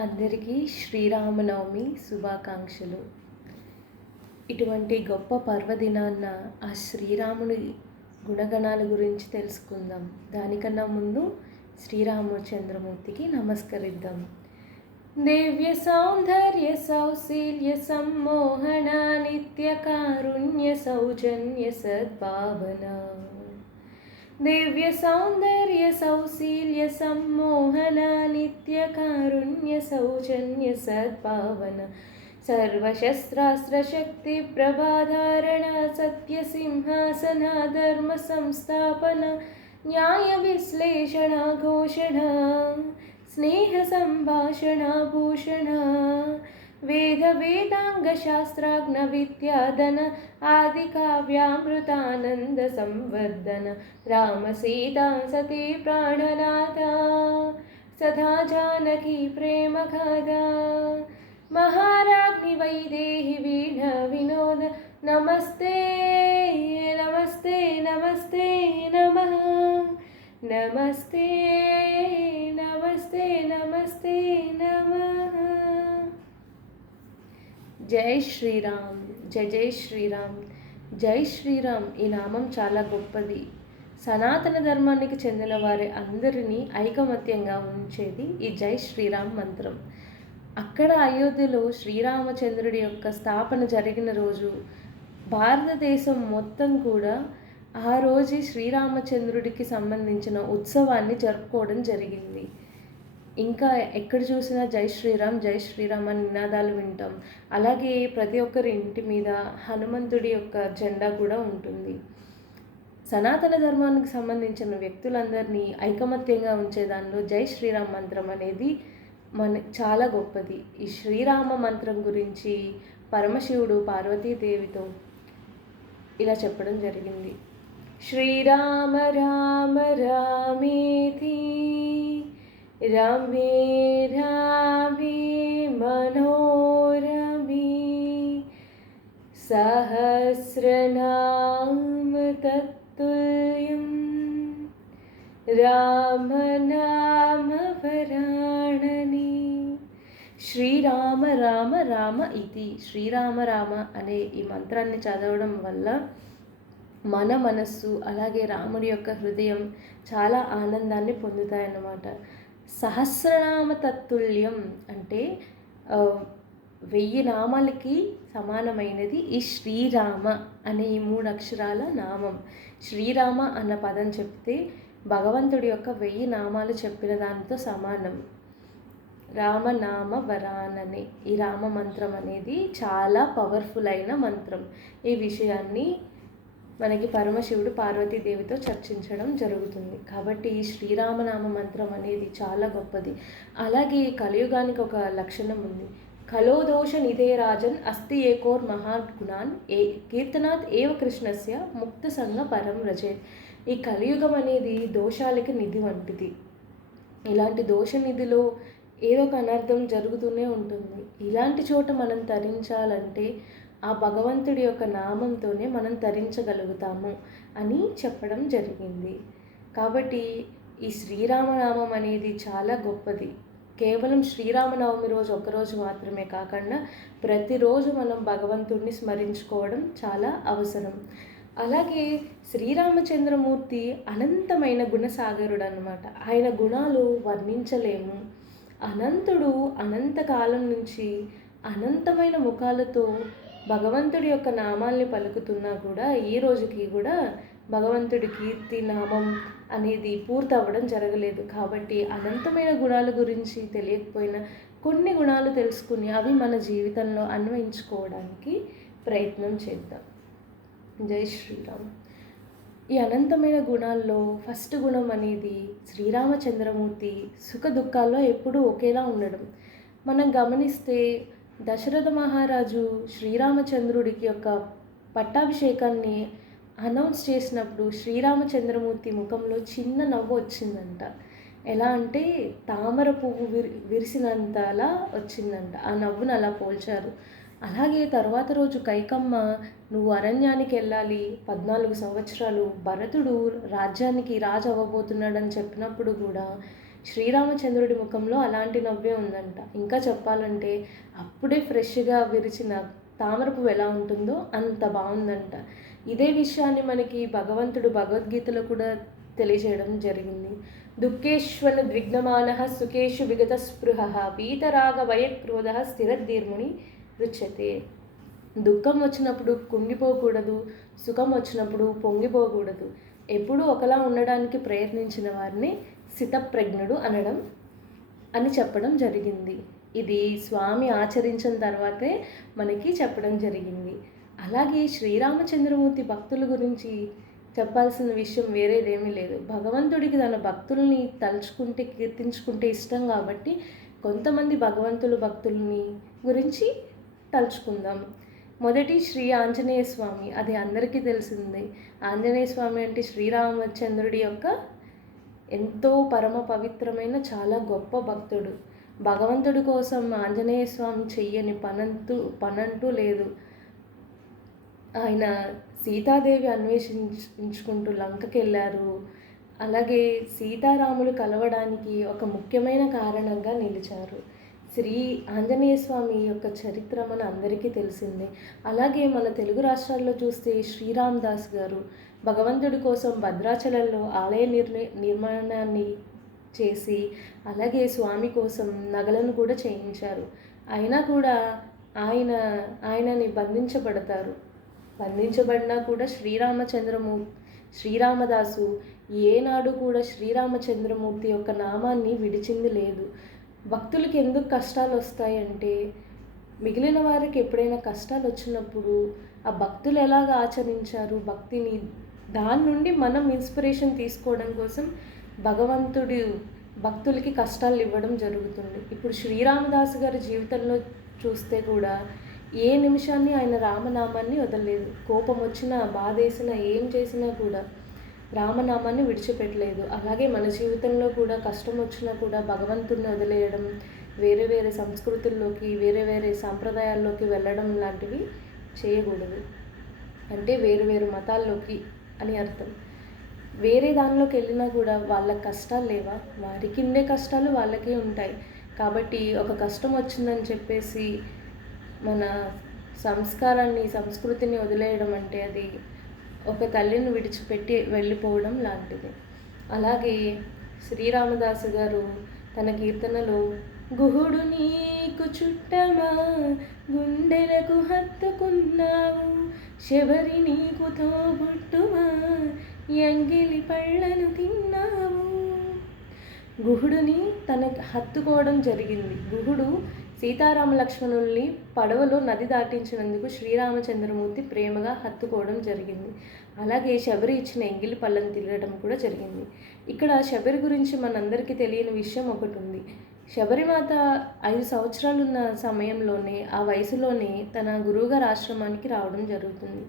అందరికీ శ్రీరామనవమి శుభాకాంక్షలు. ఇటువంటి గొప్ప పర్వదినాన్న ఆ శ్రీరాముని గుణగణాల గురించి తెలుసుకుందాం. దానికన్నా ముందు శ్రీరామచంద్రమూర్తికి నమస్కరిద్దాం. దివ్య సౌందర్య సౌశీల్య సమ్మోహన నిత్య కారుణ్య సౌజన్య సద్భావన. దివ్య సౌందర్య సౌశీల్య సమ్మోహన నిత్య కారుణ్య సౌజన్య సద్భావన. సర్వశస్త్రాస్త్ర శక్తి ప్రభాధారణ సత్య సింహాసన ధర్మ సంస్థాపన న్యాయ విశ్లేషణ ఘోషణ స్నేహ సంభాషణ భూషణ వేద వేదాంగ శాస్త్రాజ్ఞ విద్యాధన ఆది కావ్యామృతానంద సంవర్ధన రామ సీతా సతీ ప్రాణనాథ సదా జానకి ప్రేమ కథా మహారాజ్ఞి వైదేహి వీణ వినోద నమస్తే నమస్తే నమస్తే నమః నమస్తే నమస్తే నమస్తే నమః. జై శ్రీరామ్, జై జై శ్రీరామ్, జై శ్రీరామ్. ఈ నామం చాలా గొప్పది. సనాతన ధర్మానికి చెందిన వారి అందరినీ ఐకమత్యంగా ఉంచేది ఈ జై శ్రీరామ్ మంత్రం. అక్కడ అయోధ్యలో శ్రీరామచంద్రుడి యొక్క స్థాపన జరిగిన రోజు భారతదేశం మొత్తం కూడా ఆ రోజు శ్రీరామచంద్రుడికి సంబంధించిన ఉత్సవాన్ని జరుపుకోవడం జరిగింది. ఇంకా ఎక్కడ చూసినా జై శ్రీరామ్ జై శ్రీరామ్ అని నినాదాలు వింటాం. అలాగే ప్రతి ఒక్కరి ఇంటి మీద హనుమంతుడి యొక్క జెండా కూడా ఉంటుంది. సనాతన ధర్మానికి సంబంధించిన వ్యక్తులందరినీ ఐకమత్యంగా ఉంచే దానిలో జై శ్రీరామ్ మంత్రం అనేది చాలా గొప్పది. ఈ శ్రీరామ మంత్రం గురించి పరమశివుడు పార్వతీదేవితో ఇలా చెప్పడం జరిగింది. శ్రీరామ రామ రామేతి రమే రామే మనోరమే సహస్రనామ తత్తుల్యం రామనామ వరాణని. శ్రీరామ రామ రామ ఇది. శ్రీరామ రామ అనే ఈ మంత్రాన్ని చదవడం వల్ల మన మనస్సు అలాగే రాముడి యొక్క హృదయం చాలా ఆనందాన్ని పొందుతాయన్నమాట. సహస్రనామ తత్తుల్యం అంటే 1000 నామాలకి సమానమైనది ఈ శ్రీరామ అనే ఈ 3 అక్షరాల నామం. శ్రీరామ అన్న పదం చెప్తే భగవంతుడి యొక్క 1000 నామాలు చెప్పిన దానితో సమానం. రామనామ వరాననే ఈ రామ మంత్రం అనేది చాలా పవర్ఫుల్ అయిన మంత్రం. ఈ విషయాన్ని మనకి పరమశివుడు పార్వతీదేవితో చర్చించడం జరుగుతుంది. కాబట్టి ఈ శ్రీరామనామ మంత్రం అనేది చాలా గొప్పది. అలాగే కలియుగానికి ఒక లక్షణం ఉంది. కలో దోష నిధే రాజన్ అస్తి ఏకోర్ మహాగుణాన్ కీర్తనాత్ ఏవ కృష్ణస్య ముక్త సంగ పరం రచే. ఈ కలియుగం అనేది దోషాలకి నిధి వంటిది. ఇలాంటి దోష నిధిలో ఏదో ఒక అనర్థం జరుగుతూనే ఉంటుంది. ఇలాంటి చోట మనం తరించాలంటే ఆ భగవంతుడి యొక్క నామంతోనే మనం తరించగలుగుతాము అని చెప్పడం జరిగింది. కాబట్టి ఈ శ్రీరామనామం అనేది చాలా గొప్పది. కేవలం శ్రీరామనవమి రోజు ఒక్కరోజు మాత్రమే కాకుండా ప్రతిరోజు మనం భగవంతుడిని స్మరించుకోవడం చాలా అవసరం. అలాగే శ్రీరామచంద్రమూర్తి అనంతమైన గుణసాగరుడు అన్నమాట. ఆయన గుణాలు వర్ణించలేము. అనంతుడు అనంతకాలం నుంచి అనంతమైన ముఖాలతో భగవంతుడి యొక్క నామాల్ని పలుకుతున్నా కూడా ఈ రోజుకి కూడా భగవంతుడి కీర్తి నామం అనేది పూర్తవ్వడం జరగలేదు. కాబట్టి అనంతమైన గుణాల గురించి తెలియకపోయినా కొన్ని గుణాలు తెలుసుకుని అవి మన జీవితంలో అన్వయించుకోవడానికి ప్రయత్నం చేద్దాం. జై శ్రీరామ్. ఈ అనంతమైన గుణాల్లో ఫస్ట్ గుణం అనేది శ్రీరామచంద్రమూర్తి సుఖ దుఃఖాల్లో ఎప్పుడూ ఒకేలా ఉండడం. మనం గమనిస్తే దశరథ మహారాజు శ్రీరామచంద్రుడికి యొక్క పట్టాభిషేకాన్ని అనౌన్స్ చేసినప్పుడు శ్రీరామచంద్రమూర్తి ముఖంలో చిన్న నవ్వు వచ్చిందంట. ఎలా అంటే తామర పువ్వు విరిసినంతలా వచ్చిందంట. ఆ నవ్వును అలా పోల్చారు. అలాగే తర్వాత రోజు కైకమ్మ నువ్వు అరణ్యానికి వెళ్ళాలి 14 సంవత్సరాలు భరతుడు రాజ్యానికి రాజు అవ్వబోతున్నాడని చెప్పినప్పుడు కూడా శ్రీరామచంద్రుడి ముఖంలో అలాంటి నవ్వే ఉందంట. ఇంకా చెప్పాలంటే అప్పుడే ఫ్రెష్గా విరిచిన తామర పువ్వు ఎలా ఉంటుందో అంత బాగుందంట. ఇదే విషయాన్ని మనకి భగవంతుడు భగవద్గీతలో కూడా తెలియజేయడం జరిగింది. దుఃఖేష్వన ద్విగ్నమాన సుఖేషు విగత స్పృహ వీతరాగ వయక్రోధ స్థిరధీర్ముని రుచ్యతే. దుఃఖం వచ్చినప్పుడు కుంగిపోకూడదు, సుఖం వచ్చినప్పుడు పొంగిపోకూడదు. ఎప్పుడూ ఒకలా ఉండడానికి ప్రయత్నించిన వారిని స్థితప్రజ్ఞుడు అని చెప్పడం జరిగింది. ఇది స్వామి ఆచరించిన తర్వాతే మనకి చెప్పడం జరిగింది. అలాగే శ్రీరామచంద్రమూర్తి భక్తుల గురించి చెప్పాల్సిన విషయం వేరేదేమీ లేదు. భగవంతుడికి తన భక్తుల్ని తలుచుకుంటే కీర్తించుకుంటే ఇష్టం కాబట్టి కొంతమంది భక్తుల్ని గురించి తలుచుకుందాం. మొదటి శ్రీ ఆంజనేయ స్వామి, అది అందరికీ తెలిసిందే. ఆంజనేయ స్వామి అంటే శ్రీరామచంద్రుడి యొక్క ఎంతో పరమ పవిత్రమైన చాలా గొప్ప భక్తుడు. భగవంతుడి కోసం ఆంజనేయ స్వామి చెయ్యని పనంటూ లేదు. ఆయన సీతాదేవి అన్వేషించుకుంటూ లంకకి వెళ్ళారు. అలాగే సీతారాములు కలవడానికి ఒక ముఖ్యమైన కారణంగా నిలిచారు. శ్రీ ఆంజనేయ స్వామి యొక్క చరిత్ర మన అందరికీ తెలిసిందే. అలాగే మన తెలుగు రాష్ట్రాల్లో చూస్తే శ్రీరామ్ దాస్ గారు భగవంతుడి కోసం భద్రాచలంలో ఆలయ నిర్మాణాన్ని చేసి అలాగే స్వామి కోసం నగలను కూడా చేయించారు. అయినా కూడా ఆయనని బంధించబడినా కూడా శ్రీరామదాసు ఏనాడు కూడా శ్రీరామచంద్రమూర్తి యొక్క నామాన్ని విడిచింది లేదు. భక్తులకి ఎందుకు కష్టాలు వస్తాయంటే మిగిలిన వారికి ఎప్పుడైనా కష్టాలు వచ్చినప్పుడు ఆ భక్తులు ఎలాగ ఆచరించారు భక్తిని, దాని నుండి మనం ఇన్స్పిరేషన్ తీసుకోవడం కోసం భగవంతుడు భక్తులకి కష్టాలు ఇవ్వడం జరుగుతుంది. ఇప్పుడు శ్రీరామదాసు గారి జీవితంలో చూస్తే కూడా ఏ నిమిషాన్ని ఆయన రామనామాన్ని వదలలేదు. కోపం వచ్చినా బాధ వేసినా ఏం చేసినా కూడా రామనామాన్ని విడిచిపెట్టలేదు. అలాగే మన జీవితంలో కూడా కష్టం వచ్చినా కూడా భగవంతుడిని వదిలేయడం, వేరే వేరే సంస్కృతుల్లోకి వేరే వేరే సాంప్రదాయాల్లోకి వెళ్ళడం లాంటివి చేయకూడదు. అంటే వేరు వేరు మతాల్లోకి అని అర్థం. వేరే దానిలోకి వెళ్ళినా కూడా వాళ్ళకి కష్టాలు లేవా? వారికి ఉండే కష్టాలు వాళ్ళకే ఉంటాయి. కాబట్టి ఒక కష్టం వచ్చిందని చెప్పేసి మన సంస్కృతిని వదిలేయడం అంటే అది ఒక తల్లిని విడిచిపెట్టి వెళ్ళిపోవడం లాంటిది. అలాగే శ్రీరామదాసు గారు తన కీర్తనలో గుహుడు నీకు చుట్టమా గుండెలకు హత్తుకున్నావు శబరి నీకు తోబుట్టుమా ఎంగిలి పళ్ళను తిన్నావు. గుహుడిని తనకి హత్తుకోవడం జరిగింది. గుహుడు సీతారామ లక్ష్మణుల్ని పడవలో నది దాటించినందుకు శ్రీరామచంద్రమూర్తి ప్రేమగా హత్తుకోవడం జరిగింది. అలాగే శబరి ఇచ్చిన ఎంగిలి పళ్ళను తిరగడం కూడా జరిగింది. ఇక్కడ శబరి గురించి మనందరికీ తెలియని విషయం ఒకటి ఉంది. శబరిమాత 5 సంవత్సరాలున్న సమయంలోనే ఆ వయసులోనే తన గురువుగారి ఆశ్రమానికి రావడం జరుగుతుంది.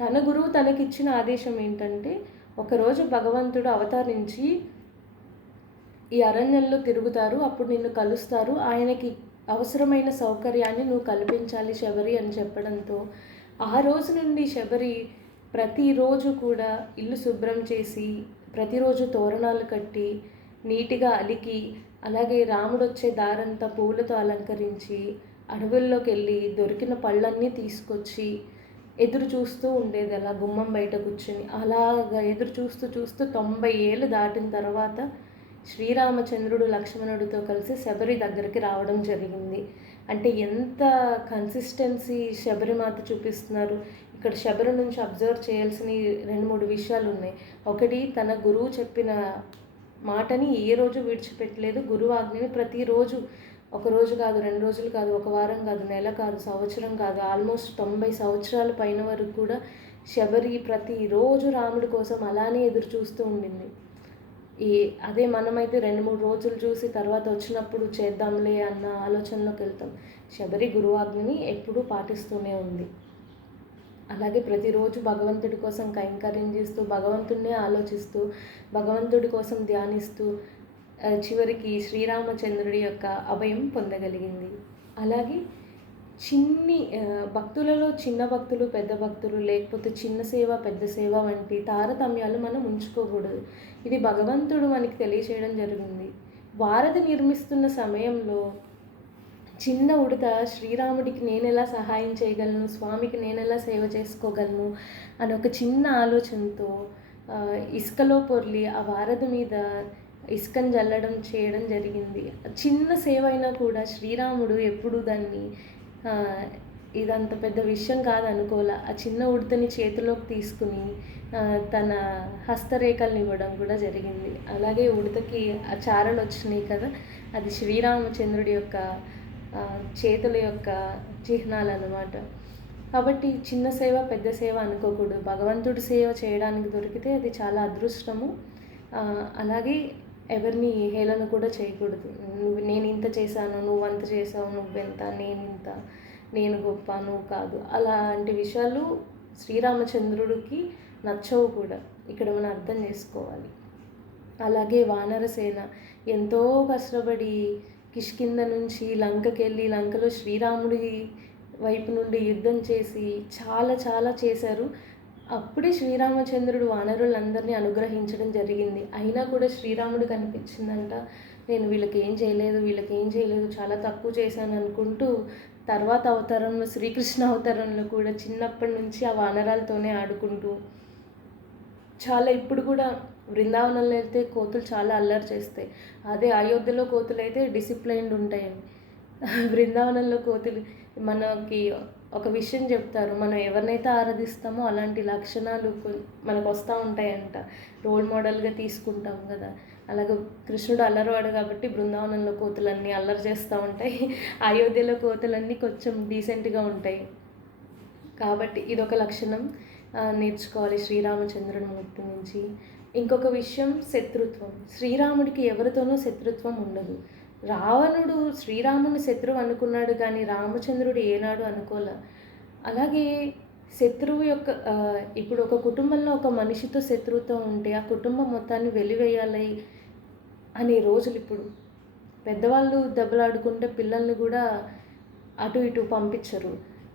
తన గురువు తనకిచ్చిన ఆదేశం ఏంటంటే, ఒకరోజు భగవంతుడు అవతరించి ఈ అరణ్యంలో తిరుగుతారు, అప్పుడు నిన్ను కలుస్తారు, ఆయనకి అవసరమైన సౌకర్యాన్ని నువ్వు కల్పించాలి శబరి అని చెప్పడంతో ఆ రోజు నుండి శబరి ప్రతిరోజు కూడా ఇల్లు శుభ్రం చేసి ప్రతిరోజు తోరణాలు కట్టి నీట్గా అలికి అలాగే రాముడు వచ్చే దారంతా పూలతో అలంకరించి అడవుల్లోకి వెళ్ళి దొరికిన పళ్ళన్నీ తీసుకొచ్చి ఎదురు చూస్తూ ఉండేది. అలా గుమ్మం బయట కూర్చుని అలాగా ఎదురు చూస్తూ 90 ఏళ్ళు దాటిన తర్వాత శ్రీరామచంద్రుడు లక్ష్మణుడితో కలిసి శబరి దగ్గరికి రావడం జరిగింది. అంటే ఎంత కన్సిస్టెన్సీ శబరిమాత చూపిస్తున్నారు. ఇక్కడ శబరి నుంచి అబ్జర్వ్ చేయాల్సిన 2-3 విషయాలు ఉన్నాయి. ఒకటి, తన గురువు చెప్పిన మాటని ఏ రోజు విడిచిపెట్టలేదు. గురువు ఆజ్ఞని ప్రతిరోజు, ఒక రోజు కాదు, 2 రోజులు కాదు, ఒక వారం కాదు, నెల కాదు, సంవత్సరం కాదు, ఆల్మోస్ట్ 90 సంవత్సరాల పైన వరకు కూడా శబరి ప్రతిరోజు రాముడి కోసం అలానే ఎదురు చూస్తూ ఉండింది. అదే మనమైతే 2-3 రోజులు చూసి తర్వాత వచ్చినప్పుడు చేద్దాంలే అన్న ఆలోచనలోకి వెళ్తాం. శబరి గురువాజ్ఞని ఎప్పుడూ పాటిస్తూనే ఉంది. అలాగే ప్రతిరోజు భగవంతుడి కోసం కైంకర్యం చేస్తూ భగవంతుడినే ఆలోచిస్తూ భగవంతుడి కోసం ధ్యానిస్తూ చివరికి శ్రీరామచంద్రుడి యొక్క అభయం పొందగలిగింది. అలాగే భక్తులలో చిన్న భక్తులు, పెద్ద భక్తులు, లేకపోతే చిన్న సేవ, పెద్ద సేవ వంటి తారతమ్యాలు మనం ఉంచుకోకూడదు. ఇది భగవంతుడు మనకి తెలియచేయడం జరిగింది. వారధి నిర్మిస్తున్న సమయంలో చిన్న ఉడత శ్రీరాముడికి నేనెలా సహాయం చేయగలను, స్వామికి నేనెలా సేవ చేసుకోగలను అని ఒక చిన్న ఆలోచనతో ఇసుకలో పొర్లి ఆ వారధి మీద ఇసుకను జల్లడం చేయడం జరిగింది. చిన్న సేవ అయినా కూడా శ్రీరాముడు ఎప్పుడు దాన్ని ఇదంత పెద్ద విషయం కాదనుకోలే. ఆ చిన్న ఉడతని చేతిలోకి తీసుకుని తన హస్తరేఖల్ని ఇవ్వడం కూడా జరిగింది. అలాగే ఉడతకి ఆ చారలు వచ్చినాయి కదా, అది శ్రీరామచంద్రుడి యొక్క చేతుల యొక్క చిహ్నాలు అన్నమాట. కాబట్టి చిన్న సేవ పెద్ద సేవ అనుకోకూడదు. భగవంతుడి సేవ చేయడానికి దొరికితే అది చాలా అదృష్టము. అలాగే ఎవరిని హేళన కూడా చేయకూడదు. నేను ఇంత చేశాను, నువ్వు అంత చేసావు, నువ్వెంత, నేనింత, నేను గొప్ప, నువ్వు కాదు, అలాంటి విషయాలు శ్రీరామచంద్రుడికి నచ్చవు కూడా. ఇక్కడ మనం అర్థం చేసుకోవాలి. అలాగే వానరసేన ఎంతో కష్టపడి కిష్కింద నుంచి లంకకి వెళ్ళి లంకలో శ్రీరాముడి వైపు నుండి యుద్ధం చేసి చాలా చాలా చేశారు. అప్పుడే శ్రీరామచంద్రుడు వానరులందరినీ అనుగ్రహించడం జరిగింది. అయినా కూడా శ్రీరాముడు కనిపించిందంట, నేను వీళ్ళకి ఏం చేయలేదు, చాలా తక్కువ చేశాను అనుకుంటూ తర్వాత అవతారంలో శ్రీకృష్ణ అవతారంలో కూడా చిన్నప్పటి నుంచి ఆ వానరాలతోనే ఆడుకుంటూ చాలా ఇప్పుడు కూడా బృందావనంలో వెళ్తే కోతులు చాలా అల్లరి చేస్తాయి. అదే అయోధ్యలో కోతులు అయితే డిసిప్లైన్డ్ ఉంటాయండి. బృందావనంలో కోతులు మనకి ఒక విషయం చెప్తారు, మనం ఎవరినైతే ఆరాధిస్తామో అలాంటి లక్షణాలు మనకు వస్తూ ఉంటాయంట. రోల్ మోడల్గా తీసుకుంటాం కదా. అలాగే కృష్ణుడు అల్లరివాడు కాబట్టి బృందావనంలో కోతులన్నీ అల్లరి చేస్తూ ఉంటాయి, అయోధ్యలో కోతులన్నీ కొంచెం డీసెంట్గా ఉంటాయి. కాబట్టి ఇదొక లక్షణం నేర్చుకోవాలి శ్రీరామచంద్రుని మూర్తి నుంచి. ఇంకొక విషయం శత్రుత్వం. శ్రీరాముడికి ఎవరితోనూ శత్రుత్వం ఉండదు. రావణుడు శ్రీరాముని శత్రువు అనుకున్నాడు కానీ రామచంద్రుడు ఏనాడు అనుకోలే. అలాగే శత్రువు యొక్క ఇప్పుడు ఒక కుటుంబంలో ఒక మనిషితో శత్రువుతో ఉంటే ఆ కుటుంబం మొత్తాన్ని వెలివేయాలి అనే రోజులు ఇప్పుడు. పెద్దవాళ్ళు దెబ్బలాడుకుంటే పిల్లల్ని కూడా అటు ఇటు పంపించరు,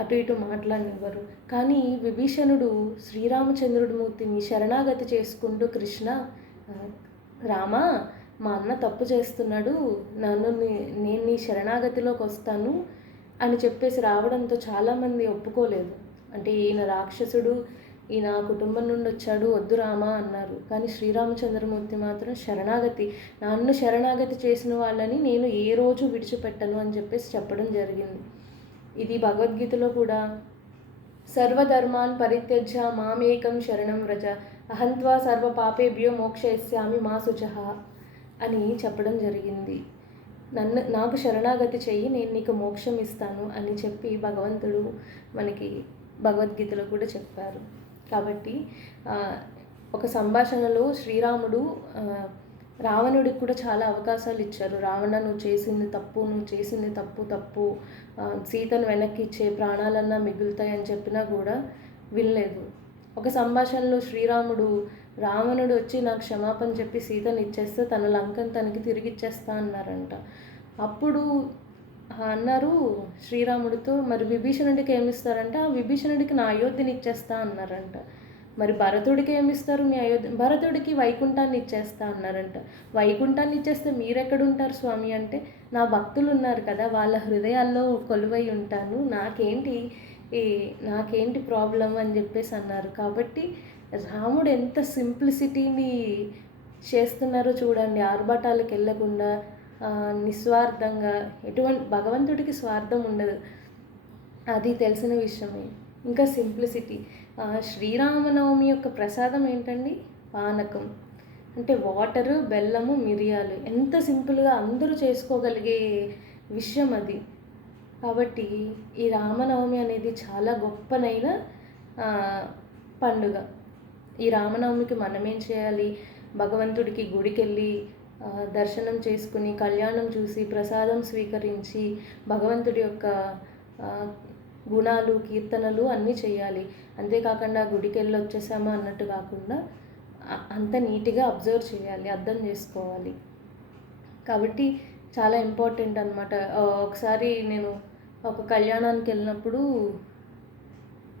అటు ఇటు మాట్లాడనివ్వరు. కానీ విభీషణుడు శ్రీరామచంద్రుడి మూర్తిని శరణాగతి చేసుకుంటూ, కృష్ణ, రామా, మా అన్న తప్పు చేస్తున్నాడు, నేను నీ శరణాగతిలోకి వస్తాను అని చెప్పేసి రావడంతో చాలామంది ఒప్పుకోలేదు. అంటే ఈయన రాక్షసుడు, ఈయన కుటుంబం నుండి వచ్చాడు, వద్దు రామా అన్నారు. కానీ శ్రీరామచంద్రమూర్తి మాత్రం నన్ను శరణాగతి చేసిన వాళ్ళని నేను ఏ రోజు విడిచిపెట్టను అని చెప్పేసి చెప్పడం జరిగింది. ఇది భగవద్గీతలో కూడా సర్వధర్మాన్ పరిత్యజ్య మామేకం శరణం వ్రజ అహంత్వా సర్వ పాపేభ్యో మోక్షయిష్యామి మా శుచః అని చెప్పడం జరిగింది. నాకు శరణాగతి చెయ్యి, నేను నీకు మోక్షం ఇస్తాను అని చెప్పి భగవంతుడు మనకి భగవద్గీతలో కూడా చెప్పారు. కాబట్టి ఒక సంభాషణలో శ్రీరాముడు రావణుడికి కూడా చాలా అవకాశాలు ఇచ్చారు. రావణ, నువ్వు చేసింది తప్పు, సీతను వెనక్కి ఇచ్చే, ప్రాణాలన్నా మిగులుతాయని చెప్పినా కూడా వినలేదు. ఒక సంభాషణలో శ్రీరాముడు, రావణుడు వచ్చి నాకు క్షమాపణ చెప్పి సీతను ఇచ్చేస్తే తన లంకను తనకి తిరిగి ఇచ్చేస్తా అన్నారంట. అప్పుడు అన్నారు శ్రీరాముడితో, మరి విభీషణుడికి ఏమిస్తారంటే, ఆ విభీషణుడికి నా అయోధ్యని ఇచ్చేస్తా అన్నారంట. మరి భరతుడికి ఏమిస్తారు మీ అయోధ్య? భరతుడికి వైకుంఠాన్ని ఇచ్చేస్తా అన్నారంట. వైకుంఠాన్ని ఇచ్చేస్తే మీరెక్కడుంటారు స్వామి అంటే, నా భక్తులు ఉన్నారు కదా, వాళ్ళ హృదయాల్లో కొలువై ఉంటాను, నాకేంటి ప్రాబ్లం అని చెప్పేసి అన్నారు. కాబట్టి రాముడు ఎంత సింప్లిసిటీని చేస్తున్నారో చూడండి. ఆర్భాటాలకు వెళ్ళకుండా నిస్వార్థంగా, ఎటువంటి భగవంతుడికి స్వార్థం ఉండదు, అది తెలిసిన విషయమే. ఇంకా సింప్లిసిటీ. శ్రీరామనవమి యొక్క ప్రసాదం ఏంటండి? పానకం. అంటే వాటరు, బెల్లము, మిరియాలు. ఎంత సింపుల్గా అందరూ చేసుకోగలిగే విషయం అది. కాబట్టి ఈ రామనవమి అనేది చాలా గొప్పనైన పండుగ. ఈ రామనవమికి మనమేం చేయాలి? భగవంతుడికి గుడికి వెళ్ళి దర్శనం చేసుకుని, కళ్యాణం చూసి, ప్రసాదం స్వీకరించి, భగవంతుడి యొక్క గుణాలు, కీర్తనలు అన్నీ చేయాలి. అంతేకాకుండా గుడికి వెళ్ళి వచ్చేసామా అన్నట్టు కాకుండా అంత నీట్గా అబ్జర్వ్ చేయాలి, అర్థం చేసుకోవాలి. కాబట్టి చాలా ఇంపార్టెంట్ అనమాట. ఒకసారి నేను ఒక కళ్యాణానికి వెళ్ళినప్పుడు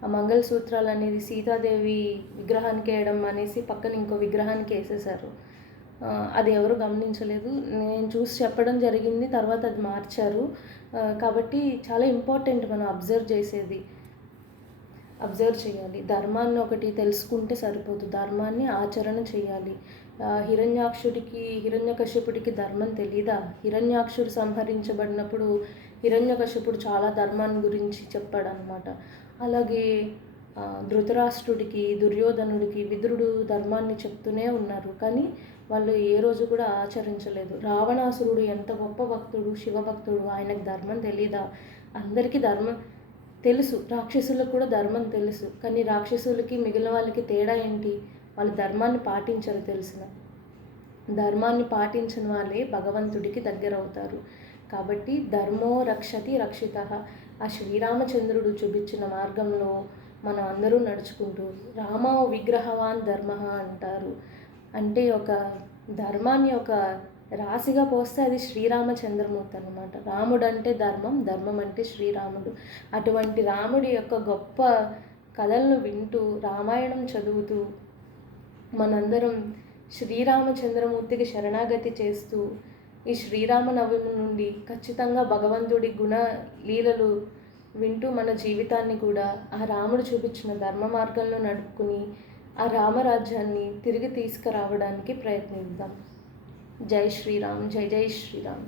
ఆ మంగళసూత్రాలు అనేది సీతాదేవి విగ్రహానికి వేయడం అనేసి పక్కన ఇంకో విగ్రహానికి వేసేసారు. అది ఎవరు గమనించలేదు. నేను చూసి చెప్పడం జరిగింది. తర్వాత అది మార్చారు. కాబట్టి చాలా ఇంపార్టెంట్ మనం అబ్జర్వ్ చేయాలి. ధర్మాన్ని ఒకటి తెలుసుకుంటే సరిపోదు. ధర్మాన్ని ఆచరణ చేయాలి. హిరణ్యకశిపుడికి ధర్మం తెలీదా? హిరణ్యాక్షుడు సంహరించబడినప్పుడు హిరణ్యకశిపుడు చాలా ధర్మాన్ని గురించి చెప్పాడనమాట. అలాగే ధృతరాష్ట్రుడికి, దుర్యోధనుడికి, విదురుడు ధర్మాన్ని చెప్తూనే ఉన్నారు. కానీ వాళ్ళు ఏ రోజు కూడా ఆచరించలేదు. రావణాసురుడు ఎంత గొప్ప భక్తుడు, శివభక్తుడు, ఆయనకు ధర్మం తెలీదా? అందరికీ ధర్మం తెలుసు, రాక్షసులకు కూడా ధర్మం తెలుసు. కానీ రాక్షసులకి మిగిలిన వాళ్ళకి తేడా ఏంటి? వాళ్ళు ధర్మాన్ని పాటించరు. ధర్మాన్ని పాటించిన వాళ్ళే భగవంతుడికి దగ్గర అవుతారు. కాబట్టి ధర్మో రక్షతి రక్షితః. ఆ శ్రీరామచంద్రుడు చూపించిన మార్గంలో మనం అందరూ నడుచుకుంటూ, రామో విగ్రహవాన్ ధర్మ అంటారు. అంటే ఒక ధర్మాన్ని ఒక రాశిగా పోస్తే అది శ్రీరామచంద్రమూర్తి అన్నమాట. రాముడు అంటే ధర్మం, ధర్మం అంటే శ్రీరాముడు. అటువంటి రాముడి యొక్క గొప్ప కథలను వింటూ, రామాయణం చదువుతూ, మనందరం శ్రీరామచంద్రమూర్తికి శరణాగతి చేస్తూ, ఈ శ్రీరామనవమి నుండి ఖచ్చితంగా భగవంతుడి గుణ లీలలు వింటూ మన జీవితాన్ని కూడా ఆ రాముడు చూపించిన ధర్మ మార్గంలో నడుపుకుని ఆ రామరాజ్యాన్ని తిరిగి తీసుకురావడానికి ప్రయత్నిద్దాం. జై శ్రీరామ్, జై జై శ్రీరామ్.